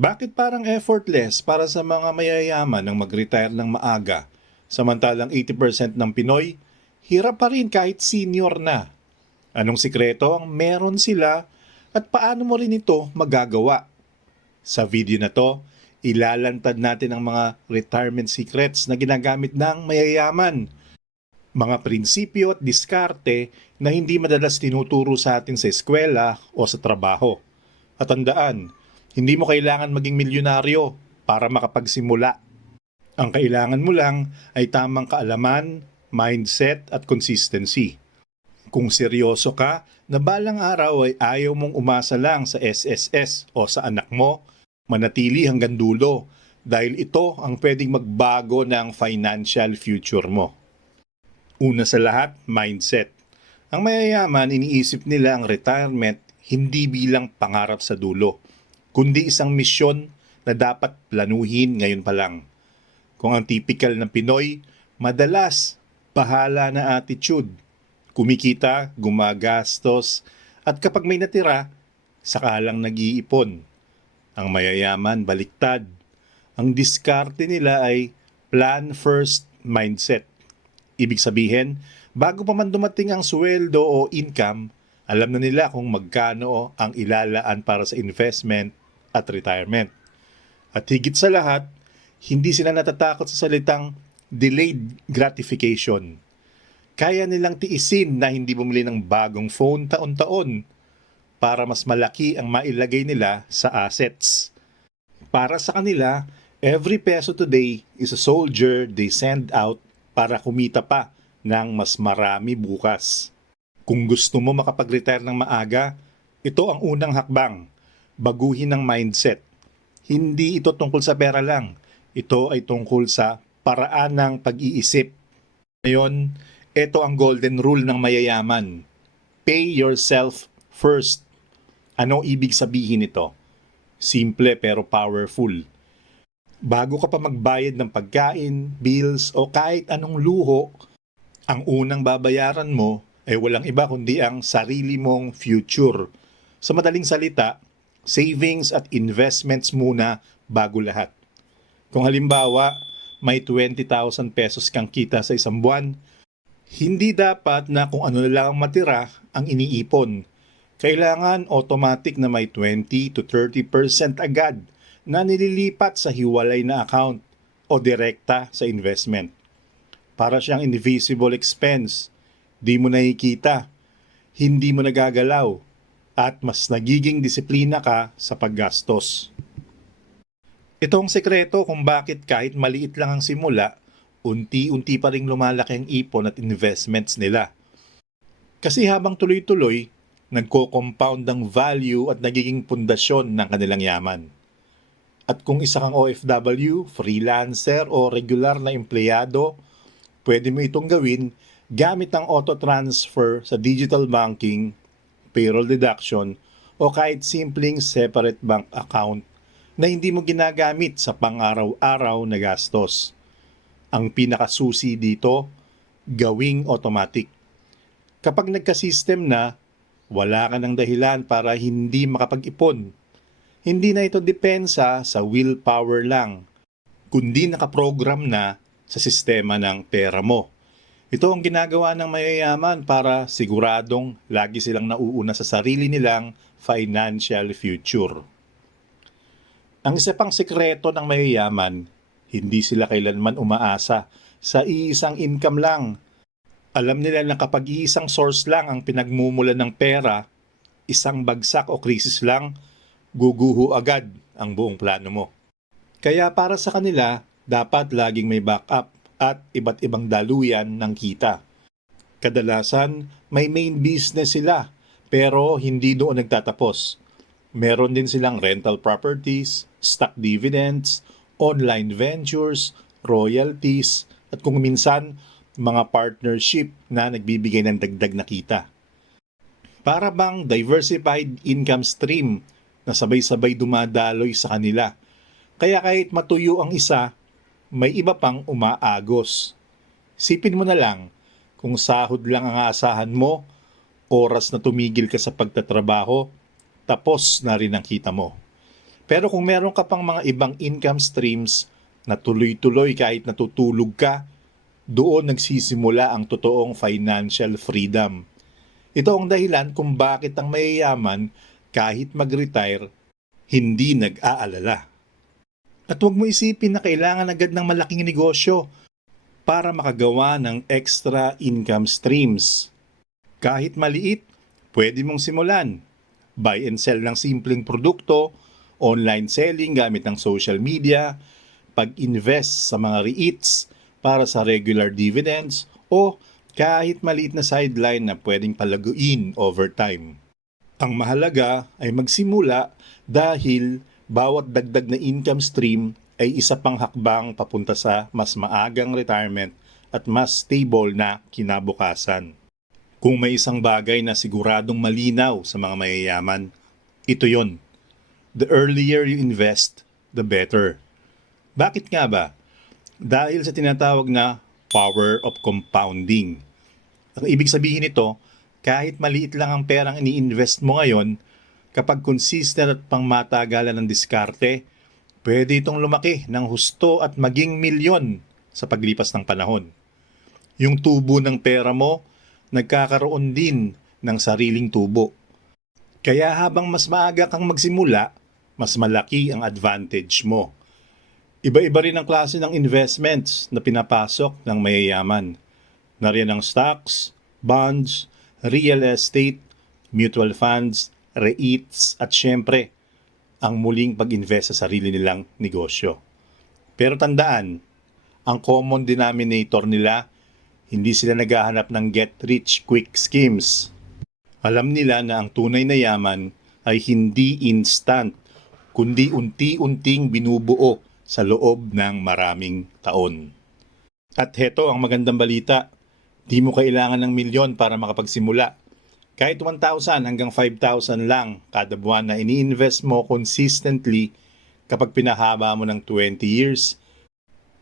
Bakit parang effortless para sa mga mayayaman ng mag-retire ng maaga, samantalang 80% ng Pinoy, hirap pa rin kahit senior na? Anong sikreto ang meron sila at paano mo rin ito magagawa? Sa video na to, ilalantad natin ang mga retirement secrets na ginagamit ng mayayaman, mga prinsipyo at diskarte na hindi madalas tinuturo sa atin sa eskwela o sa trabaho. At tandaan, hindi mo kailangan maging milyonaryo para makapagsimula. Ang kailangan mo lang ay tamang kaalaman, mindset at consistency. Kung seryoso ka na balang araw ay ayaw mong umasa lang sa SSS o sa anak mo, manatili hanggang dulo dahil ito ang pwedeng magbago ng financial future mo. Una sa lahat, mindset. Ang mayayaman, iniisip nila ang retirement hindi bilang pangarap sa dulo, kundi isang misyon na dapat planuhin ngayon pa lang. Kung ang typical ng Pinoy, madalas bahala na attitude. Kumikita, gumagastos, at kapag may natira, saka lang nag-iipon. Ang mayayaman, baliktad. Ang diskarte nila ay plan first mindset. Ibig sabihin, bago pa man dumating ang sweldo o income, alam na nila kung magkano ang ilalaan para sa investment at retirement. At higit sa lahat, hindi sila natatakot sa salitang delayed gratification. Kaya nilang tiisin na hindi bumili ng bagong phone taon-taon para mas malaki ang mailagay nila sa assets. Para sa kanila, every peso today is a soldier they send out para kumita pa ng mas marami bukas. Kung gusto mo makapag-retire ng maaga, ito ang unang hakbang. Baguhin ang mindset. Hindi ito tungkol sa pera lang. Ito ay tungkol sa paraan ng pag-iisip. Ngayon, ito ang golden rule ng mayayaman. Pay yourself first. Ano ibig sabihin nito? Simple pero powerful. Bago ka pa magbayad ng pagkain, bills o kahit anong luho, ang unang babayaran mo ay walang iba kundi ang sarili mong future. Sa madaling salita, savings at investments muna bago lahat. Kung halimbawa, may 20,000 pesos kang kita sa isang buwan, hindi dapat na kung ano na lang ang matira ang iniipon. Kailangan automatic na may 20 to 30% agad na nililipat sa hiwalay na account o direkta sa investment. Para siyang invisible expense, di mo nakikita, hindi mo nagagalaw, at mas nagiging disiplina ka sa paggastos. Ito ang sekreto kung bakit kahit maliit lang ang simula, unti-unti pa ring lumalaki ang ipon at investments nila. Kasi habang tuloy-tuloy, nagko-compound ang value at nagiging pundasyon ng kanilang yaman. At kung isa kang OFW, freelancer o regular na empleyado, pwede mo itong gawin gamit ang auto-transfer sa digital banking, payroll deduction, o kahit simpleng separate bank account na hindi mo ginagamit sa pang-araw-araw na gastos. Ang pinakasusi dito, gawing automatic. Kapag nagka-system na, wala ka ng dahilan para hindi makapag-ipon. Hindi na ito depensa sa willpower lang, kundi nakaprogram na sa sistema ng pera mo. Ito ang ginagawa ng mayayaman para siguradong lagi silang nauuna sa sarili nilang financial future. Ang isa pang sekreto ng mayayaman, hindi sila kailanman umaasa sa iisang income lang. Alam nila na kapag iisang source lang ang pinagmumulan ng pera, isang bagsak o krisis lang, guguho agad ang buong plano mo. Kaya para sa kanila, dapat laging may backup at iba't ibang daluyan ng kita. Kadalasan, may main business sila, pero hindi doon nagtatapos. Meron din silang rental properties, stock dividends, online ventures, royalties, at kung minsan, mga partnership na nagbibigay ng dagdag na kita. Para bang diversified income stream na sabay-sabay dumadaloy sa kanila. Kaya kahit matuyo ang isa, may iba pang umaagos. Sipin mo na lang, kung sahod lang ang aasahan mo, oras na tumigil ka sa pagtatrabaho, tapos na rin ang kita mo. Pero kung meron ka pang mga ibang income streams na tuloy-tuloy kahit natutulog ka, doon nagsisimula ang totoong financial freedom. Ito ang dahilan kung bakit ang mayayaman kahit mag-retire, hindi nag-aalala. At huwag mo isipin na kailangan agad ng malaking negosyo para makagawa ng extra income streams. Kahit maliit, pwede mong simulan. Buy and sell ng simpleng produkto, online selling gamit ng social media, pag-invest sa mga REITs para sa regular dividends, o kahit maliit na sideline na pwedeng palaguin over time. Ang mahalaga ay magsimula dahil bawat dagdag na income stream ay isa pang hakbang papunta sa mas maagang retirement at mas stable na kinabukasan. Kung may isang bagay na siguradong malinaw sa mga mayayaman, ito yon. The earlier you invest, the better. Bakit nga ba? Dahil sa tinatawag na power of compounding. Ang ibig sabihin nito, kahit maliit lang ang perang ini-invest mo ngayon, kapag consistent at pangmatagalan ng diskarte, pwede itong lumaki ng husto at maging milyon sa paglipas ng panahon. Yung tubo ng pera mo, nagkakaroon din ng sariling tubo. Kaya habang mas maaga kang magsimula, mas malaki ang advantage mo. Iba-iba rin ang klase ng investments na pinapasok ng mayayaman. Nariyan ang stocks, bonds, real estate, mutual funds, REITs at syempre, ang muling pag-invest sa sarili nilang negosyo. Pero tandaan, ang common denominator nila, hindi sila naghahanap ng get-rich-quick schemes. Alam nila na ang tunay na yaman ay hindi instant, kundi unti-unting binubuo sa loob ng maraming taon. At heto ang magandang balita, di mo kailangan ng milyon para makapagsimula. Kahit 1,000 hanggang 5,000 lang kada buwan na ini-invest mo consistently kapag pinahaba mo ng 20 years,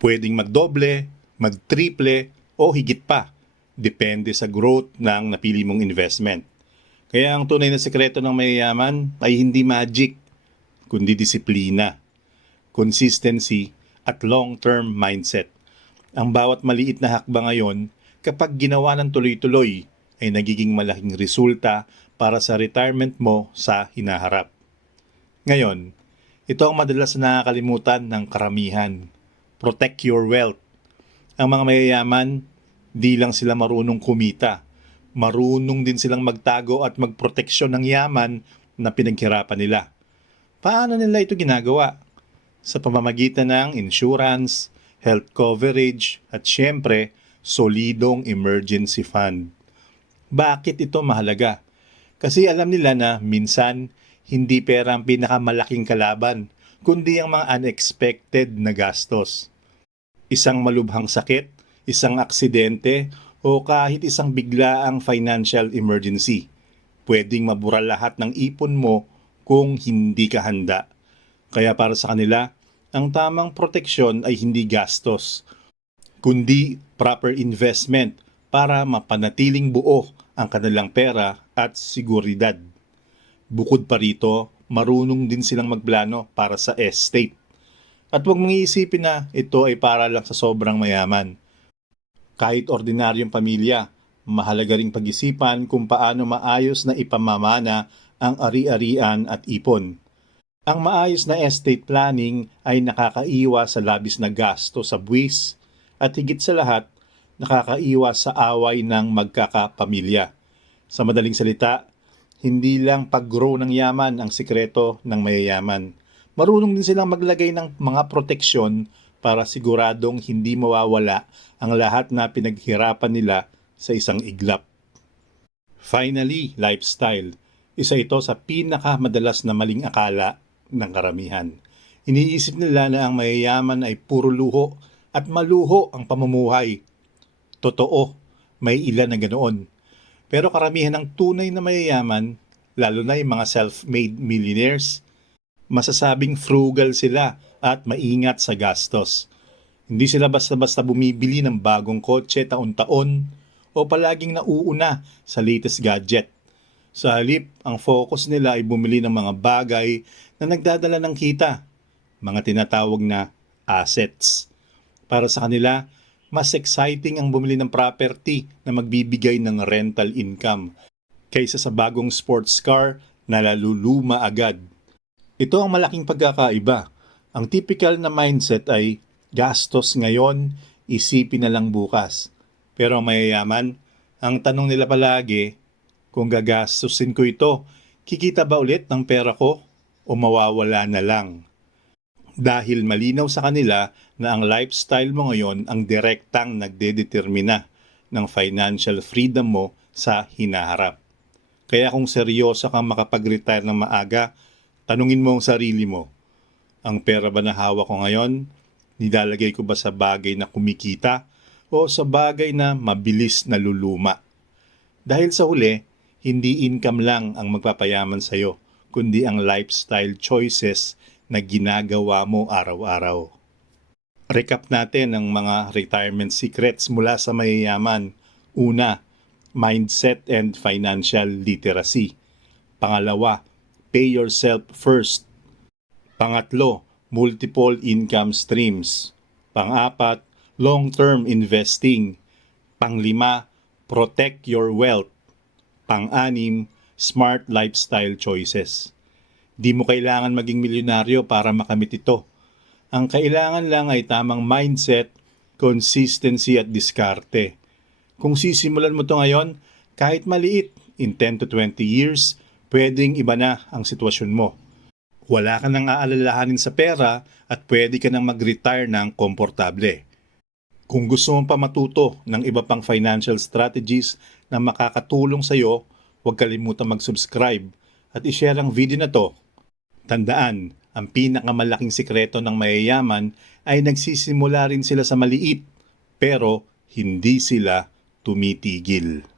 pwedeng magdoble, magtriple o higit pa. Depende sa growth ng napili mong investment. Kaya ang tunay na sekreto ng mayayaman ay hindi magic, kundi disiplina, consistency at long-term mindset. Ang bawat maliit na hakbang ngayon, kapag ginawa ng tuloy-tuloy, ay nagiging malaking resulta para sa retirement mo sa hinaharap. Ngayon, ito ang madalas na nakakalimutan ng karamihan. Protect your wealth. Ang mga mayayaman, di lang sila marunong kumita. Marunong din silang magtago at magproteksyon ng yaman na pinaghirapan nila. Paano nila ito ginagawa? Sa pamamagitan ng insurance, health coverage, at syempre, solidong emergency fund. Bakit ito mahalaga? Kasi alam nila na minsan, hindi pera ang pinakamalaking kalaban, kundi ang mga unexpected na gastos. Isang malubhang sakit, isang aksidente, o kahit isang biglaang financial emergency. Pwedeng mabura lahat ng ipon mo kung hindi ka handa. Kaya para sa kanila, ang tamang proteksyon ay hindi gastos, kundi proper investment para mapanatiling buo ang kanilang pera at seguridad. Bukod pa rito, marunong din silang magplano para sa estate. At huwag mong iisipin na ito ay para lang sa sobrang mayaman. Kahit ordinaryong pamilya, mahalaga ring pag-isipan kung paano maayos na ipamamana ang ari-arian at ipon. Ang maayos na estate planning ay nakakaiwas sa labis na gasto sa buwis at higit sa lahat, nakakaiwas sa away ng magkakapamilya. Sa madaling salita, hindi lang pag-grow ng yaman ang sikreto ng mayayaman. Marunong din silang maglagay ng mga proteksyon para siguradong hindi mawawala ang lahat na pinaghirapan nila sa isang iglap. Finally, lifestyle. Isa ito sa pinakamadalas na maling akala ng karamihan. Iniisip nila na ang mayayaman ay puro luho at maluho ang pamumuhay. Totoo, may ilan na ganoon. Pero karamihan ng tunay na mayayaman, lalo na yung mga self-made millionaires, masasabing frugal sila at maingat sa gastos. Hindi sila basta-basta bumibili ng bagong kotse taon-taon o palaging nauuna sa latest gadget. Sa halip, ang focus nila ay bumili ng mga bagay na nagdadala ng kita, mga tinatawag na assets. Para sa kanila, mas exciting ang bumili ng property na magbibigay ng rental income kaysa sa bagong sports car na laluluma agad. Ito ang malaking pagkakaiba. Ang typical na mindset ay gastos ngayon, isipin na lang bukas. Pero ang mayayaman, ang tanong nila palagi, kung gagastusin ko ito, kikita ba ulit ng pera ko o mawawala na lang? Dahil malinaw sa kanila na ang lifestyle mo ngayon ang direktang nagdedetermina ng financial freedom mo sa hinaharap. Kaya kung seryoso kang makapag-retire ng maaga, tanungin mo ang sarili mo, ang pera ba na hawak ko ngayon, nilalagay ko ba sa bagay na kumikita o sa bagay na mabilis naluluma? Dahil sa huli, hindi income lang ang magpapayaman sa'yo, kundi ang lifestyle choices na ginagawa mo araw-araw. Recap natin ang mga retirement secrets mula sa mayayaman. Una, mindset and financial literacy. Pangalawa, pay yourself first. Pangatlo, multiple income streams. Pang-apat, long-term investing. Panglima, protect your wealth. Pang-anim, smart lifestyle choices. Di mo kailangan maging milyonaryo para makamit ito. Ang kailangan lang ay tamang mindset, consistency at diskarte. Kung sisimulan mo to ngayon, kahit maliit, in 10 to 20 years, pwedeng iba na ang sitwasyon mo. Wala ka nang aalalahanin sa pera at pwede ka nang mag-retire ng komportable. Kung gusto mong pa matuto ng iba pang financial strategies na makakatulong sa iyo, huwag kalimutang mag-subscribe at i-share ang video na to. Tandaan, ang pinakamalaking sikreto ng mayayaman ay nagsisimula rin sila sa maliit, pero hindi sila tumitigil.